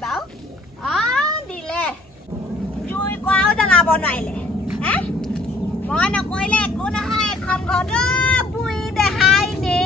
বাৰু দিলে জুই কোৱাও জনাব নোৱাৰিলে মই নকৰিলে একো নহয় এখন ঘৰত বুঢ়ী দেখাই নে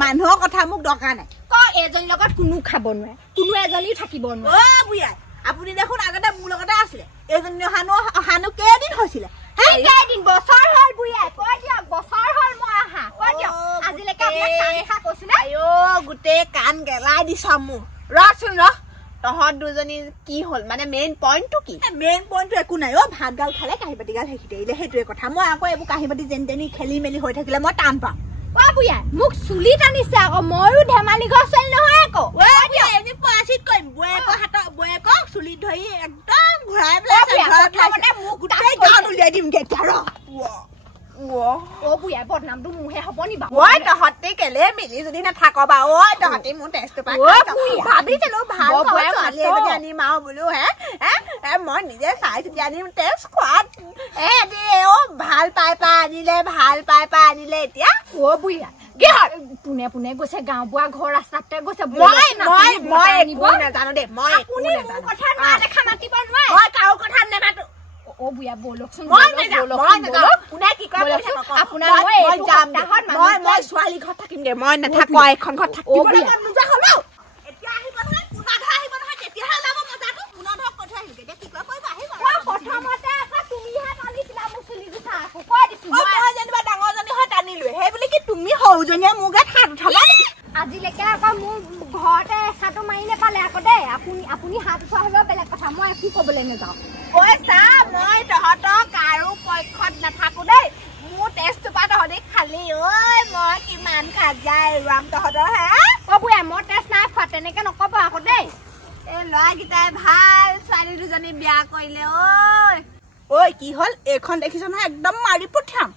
মানুহৰ কথা মোক দৰকাৰ নাই ক এজনী লগত কোনো খাব নোৱাৰে কোনো এজনী থাকিব নোৱাৰে বুঢ়া আপুনি দেখোন আগতে মোৰ লগতে আছিলে এজনী অহানো কেইদিন হৈছিলে কেইদিন বছৰ হ'ল বুঢ়া কৈ দিয়ক বছৰ হ'ল মই আহা কৈ দিয়ক আজিলৈকে আপোনাক কৈছিলে গোটেই কাণ গেলাই দিছা মোৰ ৰচোন তহঁত দুজনী কি হ'ল মানে মেইন পইণ্টটো কি মেইন পইণ্টটো একো নাই ভাত গাল খালে কাঁহী বাতি গাল হেঁচি দিলে সেইটোৱে কথা মই আকৌ এইবোৰ কাঁহী বাতি যেন তেনি খেলি মেলি হৈ থাকিলে মই টান পাওঁ বুঢ়া মোক চুলি টানিছে আকৌ ময়ো ধেমালি ঘৰ ছোৱালী নহয় আকৌ বয়েকক চুলি ধৰি একদম ঘূৰাই পেলাই মোক গোটেই গান উলিয়াই দিমগে বুঢ়া বদনামটো মোৰহে হ'ব নি বাৰু তহঁতে কেলে মিলি যদি নাথাক বাৰু তহঁতে মোৰ টেষ্টটো পাই ভাবিছিলো ভাল ছোৱালী এজনী আনিম আৰু বোলো মই নিজে চাই চিতি আনিম টেষ্ট খোৱাত ভাল পাই পাই আনিলে এতিয়া বুঢ়া পোনে পোনে গৈছে গাঁও বুঢ়া ঘৰ ৰাস্তাতে গৈছে নাজানো দে মই দেখা মাতিব নোৱাৰে মই কাৰো কথা নামাতো বুঢ়া বলকচোন মই ছোৱালী ঘৰত থাকিম দে মই নাথাকো এখন ঘৰত থাকিব আজিলৈকে আকৌ মোৰ ঘৰতে এচাটো মাৰি নেপালে আকৌ দেই আপুনি হাত উঠোৱা হলেও বেলেগ কথা মই একো কবলৈ নাযাওঁ মই তহঁতক কাৰো পক্ষত নাথাকো দেই মোৰ টেষ্টটো পা তহঁতে খালি মই কিমান কাজিয়া এৰুৱাম তহঁতৰ বুঢ়া মই টেষ্ট নাই খোৱা তেনেকে নকব আকৌ দেই এই ল'ৰাকেইটাই ভাল ছোৱালী দুজনী বিয়া কৰিলে কি হ'ল এইখন দেখিছ নহয় একদম মাৰি পঠিয়াম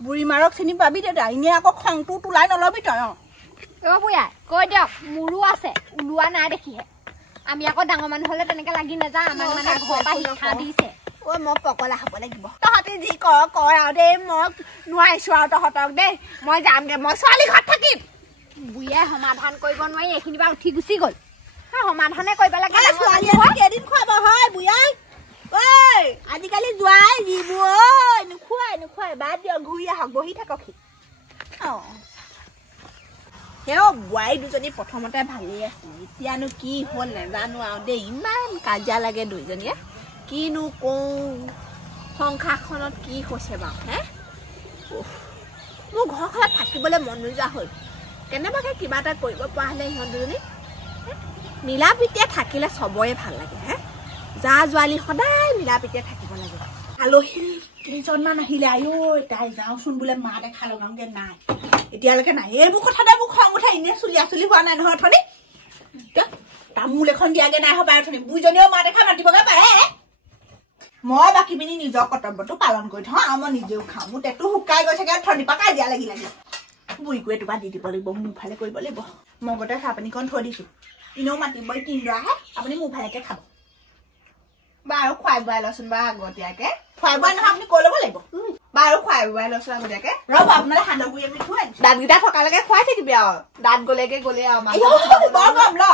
বুঢ়ী মাৰক চিনি পাবি দে এনে আকৌ খংটো তোলাই নলবি তই বুঢ়া কৈ দিয়ক মোৰো আছে ওলোৱা নাই দেখিহে আমি আকৌ ডাঙৰ মানুহ হলে তেনেকে লাগি নাযাওঁ আমাক মানে ঘৰৰ পৰা শিক্ষা দিছে মই পকলা হ'ব লাগিব তহঁতি যি কৰ আৰু দেই মই নোৱাৰিছো আৰু তহঁতক দেই মই যামগে মই ছোৱালী ঘৰত থাকিম বুঢ়াই সমাধান কৰিব নোৱাৰি এইখিনি পৰা উঠি গুচি গ'ল সমাধানে কৰিব লাগে কেইদিন খুৱাব হয় বুঢ়াই আজিকালি যোৱাই যিবোৰ নোখোৱাই বাদ দিয়ক ঘূৰি আহক বহি থাকক বোৱাৰী দুজনী প্ৰথমতে ভালেই আছিল এতিয়ানো কি হ'ল নাজানো আৰু দেই ইমান কাজিয়া লাগে দুইজনীয়ে কিনো কওঁ সংসাৰখনত কি হৈছে বাৰু মোৰ ঘৰখনত থাকিবলৈ মন নোযোৱা হ'ল কেনেবাকে কিবা এটা কৰিব পৰা হ'লে সিহঁত দুজনী মিলা প্ৰীতিয়ে থাকিলে চবৰে ভাল লাগে যা জোৱালি সদায় মিলা প্ৰীতিয়ে থাকিব লাগে আলহী কেইজনমান আহিলে তাই যাওঁচোন বোলে মা দেখা লগাওঁগে নাই এতিয়ালৈকে নাই এইবোৰ কথাতে মোক খং উঠে এনে চুলিয়া চুলি হোৱা নাই নহয় অথনি তামোল এখন দিয়াগে নাই হবা অথনি বুঢ়ীজনীও মা দেখা মাতিবগে পাৰে মই বাকী পিনি নিজৰ কৰ্তব্যটো পালন কৰি থওঁ আৰু মই নিজেও খাওঁ মোৰ পেটটো শুকাই গৈছেগে অথনিৰ পৰা কাজিয়া লাগি বুঢ়ীকো এটোপা দি দিব লাগিব মোৰ ফালে কৰিব লাগিব মই গোটে চাহ পানীকণ থৈ দিছো এনেও মাতিবই কিন্দ্ৰ আহে আপুনি মোৰ ফালেকে খাব বাৰু খুৱাই বোৱাই লচোন বা আগতীয়াকে খুৱাই বোৱাই নহয় আপুনি কৈ ল'ব লাগিব বাৰু খুৱাই বোৱাই লচোন আগতীয়াকে ৰ'ব আপোনালে সান্দহ গুৰি আমি থৈ আনিছো দাঁতকেইটা থকালৈকে খুৱাই থাকিবি আৰু দাঁত গ'লেগে গ'লে আৰু বৰ গৰম ল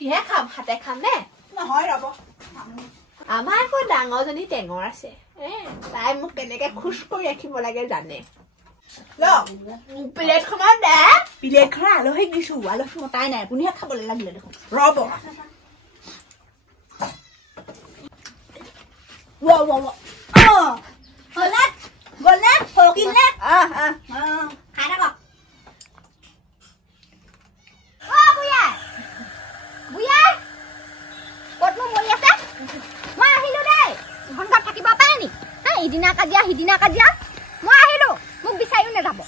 কিহে খাম হাতে খাম নে নহয় ৰ'ব আমাৰ আকৌ ডাঙৰজনী টেঙৰ আছে তাই মোক কেনেকে খুশ কৰি ৰাখিব লাগে জানে প্লেটখনত দে প্লেটখনত আলহীক দিছো আলহী মতাই নাই আপুনিহে খাবলৈ লাগিলে দেখোন ৰ'ব হ'লে গ'লে ফকিলে খাই থাকক বুঢ়াই বুঢ়াই ক'তনো মৰি আছে মই আহিলো দেই ঘৰত থাকিব পাৰে নি ইদিনা কাজিয়া সিদিনা কাজিয়া মই আহিলো মোক বিচাৰিও নাযাব